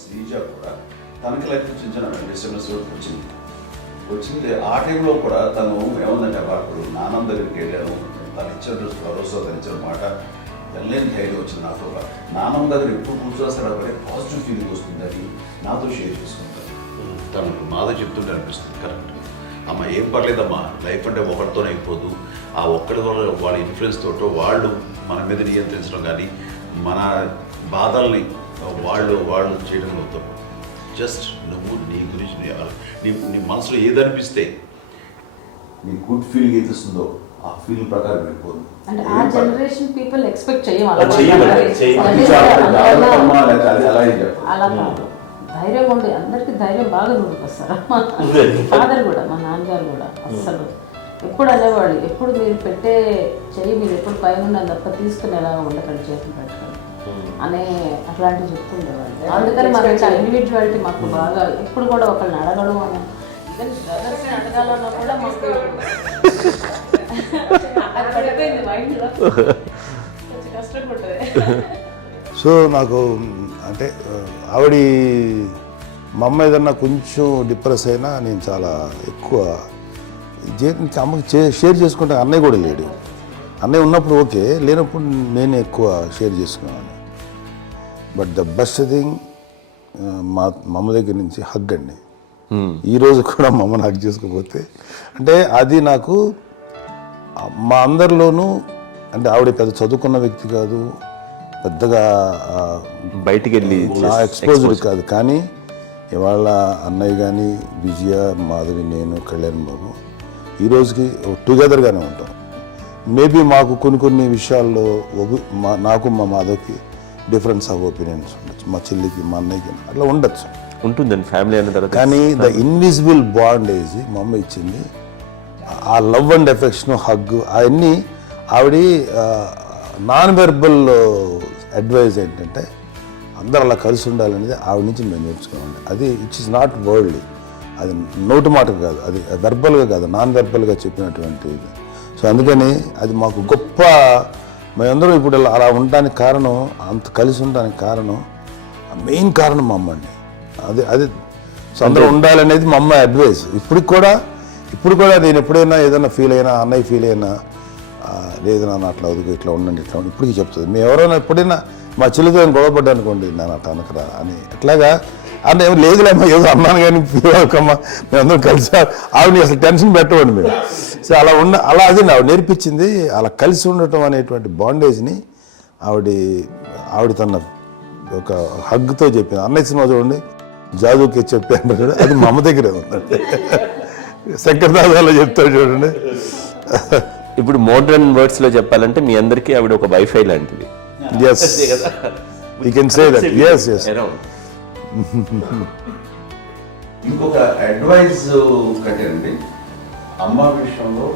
శ్రీజ కూడా తనకి లభించిన ఎస్ఎంఎస్ వచ్చింది వచ్చింది ఆ టైంలో కూడా తను ఏముందంటే అప్పుడు నాన్నమ్మ దగ్గరికి వెళ్ళాను. తను ఇచ్చిన భరోసా తను ఇచ్చిన మాట వెళ్ళలేని ధైర్యం వచ్చింది నాకు కూడా. నాన్నమ్మ దగ్గర ఎప్పుడు కూర్చోస్తాడు అప్పుడే పాజిటివ్ ఫీలింగ్ వస్తుందని నాతో షేర్ చేసుకుంటాను. తను మాతో చెప్తుంటే అనిపిస్తుంది కరెక్ట్. అమ్మ ఏం పర్లేదమ్మా. లైఫ్ అంటే ఒకరితోనే అయిపోదు. ఆ ఒక్కడి వల్ల వాళ్ళ ఇన్ఫ్లుయెన్స్ తోటో వాళ్ళు మన మీద నియంత్రించడం కానీ మన బాధల్ని వాళ్ళు వాళ్ళు చేయడం అవుతాం జస్ట్ నువ్వు నీ గురించి నీ ఆలో- నీ నీ మనసులో ఏదనిపిస్తే నీ గుడ్ ఫీలింగ్ ఏది వస్తుందో ఆ ఫీలింగ్ ప్రకారం వెళ్ళిపోదు. అంటే ఆ జనరేషన్ పీపుల్ ఎక్స్పెక్ట్ చేయం అది చెయ్యమని, చెయ్యమని. అది అలా ఏం చెప్పాలి అలా కాదు ధైర్యం ఉండి అందరికి ధైర్యం బాగా నూరుకొస్తారు. ఫాదర్ కూడా మా నాన్నగారు కూడా అస్సలు. ఎప్పుడు అనేవాళ్ళు ఎప్పుడు మీరు పెట్టే చెయ్యి మీరు ఎప్పుడు పైన ఉన్నది తప్ప తీసుకుని ఎలా ఉండకండి చేతులు పెట్టకండి అనే అట్లాంటివి చెప్తుండేవాళ్ళు. అందుకని మాకు ఇట్లా ఇండివిజువాలిటీ మాకు బాగా ఎప్పుడు కూడా ఒకళ్ళని అడగడం అని ఈవెన్ బ్రదర్స్ని అడగాలన్నా కూడా మాకు సో నాకు అంటే ఆవిడ మా అమ్మ ఏదన్నా కొంచెం డిప్రెస్ అయినా నేను చాలా ఎక్కువ అమ్మకి చే- షేర్ చేసుకుంటే అన్నయ్య కూడా లేడు. అన్నయ్య ఉన్నప్పుడు ఓకే లేనప్పుడు నేనే ఎక్కువ షేర్ చేసుకున్నాను బట్ ద బెస్ట్ థింగ్ మా మా అమ్మ దగ్గర నుంచి హగ్ అండి. ఈ రోజు కూడా మా అమ్మని హగ్ చేసుకోకపోతే. అంటే అది నాకు మా అందరిలోనూ అంటే ఆవిడ పెద్ద చదువుకున్న వ్యక్తి కాదు పెద్దగా బయటికి వెళ్ళి నా ఎక్స్పోజర్ కాదు. కానీ ఇవాళ అన్నయ్య కానీ విజయ మాధవి నేను కళ్యాణ్ బాబు ఈ రోజుకి టుగెదర్గానే ఉంటాం. మేబీ మాకు కొన్ని కొన్ని విషయాల్లో నాకు మా మాధవ్కి డిఫరెన్స్ ఆఫ్ ఒపీనియన్స్ ఉండొచ్చు. మా చెల్లికి మా అన్నయ్యకి అట్లా ఉండొచ్చు. ఉంటుందండి ఫ్యామిలీ అన్న తర్వాత కానీ ద ఇన్విజిబుల్ బాండేజ్ మా అమ్మ ఇచ్చింది. ఆ లవ్ అండ్ ఎఫెక్షన్ హగ్ అవన్నీ ఆవిడ నాన్ వెర్బల్ అడ్వైజ్ ఏంటంటే అందరూ అలా కలిసి ఉండాలనేది ఆవిడ నుంచి మేము నేర్చుకోవాలి అది ఇట్స్ ఇస్ నాట్ వరల్డ్లీ అది నోటి మాట కాదు. అది వెర్బల్గా కాదు నాన్ వెర్బల్గా చెప్పినటువంటి ఇది సో అందుకని అది మాకు గొప్ప మేమందరం ఇప్పుడు అలా ఉండడానికి కారణం అంత కలిసి ఉండడానికి కారణం మెయిన్ కారణం మా అమ్మ అండి. అది అది అందరూ ఉండాలనేది మా అమ్మ అడ్వైస్ ఇప్పటికి కూడా ఇప్పుడు కూడా నేను ఎప్పుడైనా ఏదైనా ఫీల్ అయినా అన్నయ్య ఫీల్ అయినా లేదు నాన్న అట్లా వదుకు ఇట్లా ఉండండి ఇట్లా ఉండండి ఇప్పటికీ చెప్తుంది. మేము ఎవరైనా ఎప్పుడైనా మా చెల్లితో నేను గొడవపడ్డా అనుకోండి నేను అట్లా అనకరా అని. అట్లాగా అంటే ఏం లేదులేమ్మా ఏదో అన్నాను కానీ ఫీల్ అవ్వకమ్మా మేమందరం కలిసి ఆవిడ అసలు టెన్షన్ పెట్టవండి మేము. సో అలా ఉన్న అలా అది ఆవిడ నేర్పించింది అలా కలిసి ఉండటం అనేటువంటి బాండేజ్ని ఆవిడ ఆవిడ తన ఒక హగ్తో చెప్పింది. అన్నయ్య సినిమా చూడండి జాదుకే చెప్పాను చూడండి అది మా అమ్మ దగ్గరే ఉందండి శంకర్దాదాలో చెప్తాడు చూడండి. ఇప్పుడు మోడర్న్ వర్డ్స్లో చెప్పాలంటే మీ అందరికీ ఆవిడ ఒక వైఫై లాంటిది. Yes you can say that yes yes. ఇంకొక అడ్వైజ్ కట్టండి. అమ్మ విషయంలో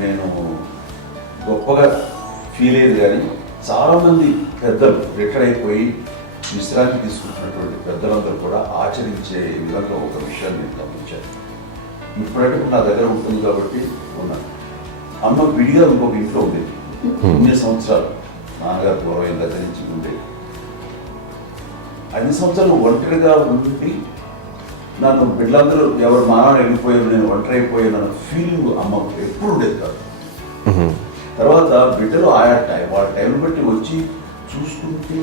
నేను గొప్పగా ఫీల్ అయ్యేది కానీ చాలామంది పెద్దలు రిటైర్ అయిపోయి విశ్రాంతి తీసుకుంటున్నటువంటి పెద్దలందరూ కూడా ఆచరించే విధంగా ఒక విషయాన్ని నేను గమనించాను. ఇప్పుడంటే నా దగ్గర ఉంటుంది కాబట్టి ఉన్నాను. అమ్మ విడిగా ఇంకొక ఇంట్లో ఉండేది. ఎన్ని సంవత్సరాలు నాన్నగారు పూర్వం దగ్గర నుంచి ఉండేది అన్ని సంవత్సరాలు ఒంటరిగా ఉండి నన్ను బిడ్డలందరూ ఎవరు మానవ వెళ్ళిపోయారు నేను ఒంటరి అయిపోయాను అన్న ఫీలింగ్ అమ్మకు ఎప్పుడు ఉండేది కాదు. తర్వాత బిడ్డలు ఆయా టైం వాళ్ళ టైం బట్టి వచ్చి చూసుకుంటే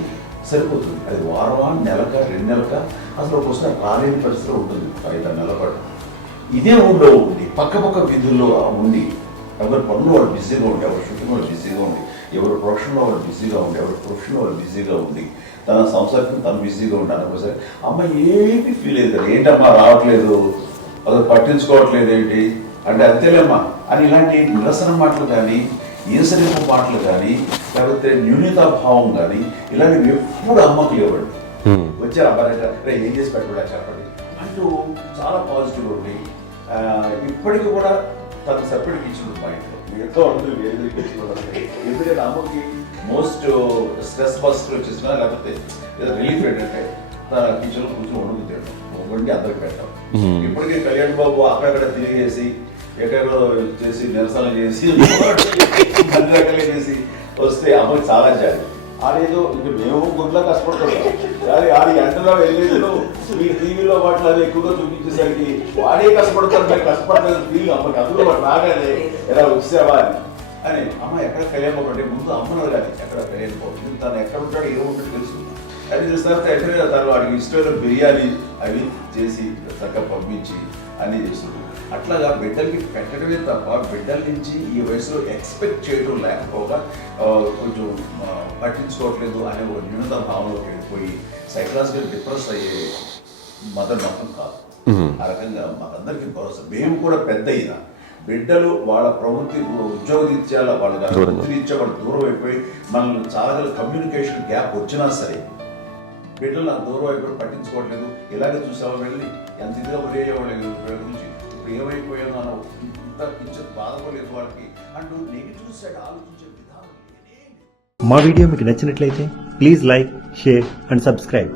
సరిపోతుంది. అది వారమా నెలక రెండు నెలక? అసలు ఒకసారి రాలేని పరిస్థితిలో ఉంటుంది. ఐదారు నెలల పాటు. ఇదే ఊళ్ళో ఉండి పక్క పక్క వీధుల్లో ఉండి ఎవరి పనులు వాళ్ళు బిజీగా ఉండి ఎవరి షూటింగ్ వాళ్ళు బిజీగా ఉండి ఎవరి ప్రొఫెషన్లో వాళ్ళు బిజీగా ఉండి ఎవరి ప్రొఫెషన్లో వాళ్ళు బిజీగా ఉండి తన సంసారం తను బిజీగా ఉండి అనుకోసరి అమ్మ ఏమి ఫీల్ అయ్యేది కదా ఏంటమ్మా రావట్లేదు? అసలు పట్టించుకోవట్లేదు ఏంటి? అంటే అంతేలేమ్మా. అని ఇలాంటి నిరసన మాటలు కానీ ఈసరింపు మాటలు కానీ లేకపోతే న్యూనతాభావం కానీ ఇలాంటివి ఎప్పుడు అమ్మకు లేవండి. వచ్చారు అబ్బాయి రే ఏం చేసి పెట్టడా చెప్పండి? అంటూ చాలా పాజిటివ్ ఉంది ఇప్పటికీ కూడా తను సపరేట్ ఇచ్చింది మా ఇంట్లో మిగతా అందరూ వేరే కిచెన్ ఎందుకంటే అమ్మకి మోస్ట్ స్ట్రెస్ బస్టర్ వచ్చేసినా లేకపోతే ఏదో రిలీఫ్ ఏంటంటే తన కిచెన్లో కూర్చొని వండుకు తినడం వండి అందరికి పెట్టడం. ఇప్పటికీ కళ్యాణ్ బాబు అక్కడక్కడ తిరిగేసి ఎక్కడో చేసి నిరసన చేసి అన్ని చేసి వస్తే అమ్మకి చాలా జాలి. ఆడేదో ఇంక మేము గుడ్లా కష్టపడుతున్నాం. కానీ ఆడి ఎండలో వెళ్ళేదో మీ టీవీలో వాటిలో అది ఎక్కువగా చూపించేసరికి వాడే కష్టపడతారు నేను కష్టపడలేదు ఫీల్ అమ్మకి అందులో వాడు రాగానే ఎలా వచ్చావా అని. అని అమ్మ ఎక్కడ కలియకపోతే ముందు అమ్మను కానీ ఎక్కడ కలియకపోతుంది తను ఎక్కడ ఉంటాడు ఏముంటాడు తెలుసు. అది చూసిన తర్వాత ఎక్కడ తను వాడికి ఇష్టమైన బిర్యానీ అవి చేసి చక్కగా పంపించి అన్నీ చేస్తుంది. అట్లాగా బిడ్డలకి పెట్టడమే తప్ప బిడ్డల నుంచి ఈ వయసులో ఎక్స్పెక్ట్ చేయడం లేకపోగా కొంచెం పట్టించుకోవట్లేదు అనే ఒక న్యూనత భావంలోకి వెళ్ళిపోయి సైకలాజికల్ డిప్రెస్ అయ్యే మదర్ మాత్రం కాదు. ఆ రకంగా మాకందరికీ భరోసా. మేము కూడా పెద్ద అయినా బిడ్డలు వాళ్ళ ప్రవృత్తి ఉద్యోగరీత్యాల వాళ్ళ వృత్తిరీత్యా వాళ్ళు దూరం అయిపోయి మనల్ని చాలా కమ్యూనికేషన్ గ్యాప్ వచ్చినా సరే బిడ్డలు నా దూరం అయిపోయి పట్టించుకోవట్లేదు. ఇలాగే చూసావా వెళ్ళి? ఎంత ఇదిగా వదిలేయేవాళ్ళు వీళ్ళ గురించి? ఇప్పుడు ఏమైపోయానో అన్న ఇంత కించిత్ బాధపడలేదు వాళ్ళకి. అంటూ నెగిటివ్ సైడ్ ఆలోచించే విధానం మా వీడియో మీకు నచ్చినట్లయితే please like share and subscribe.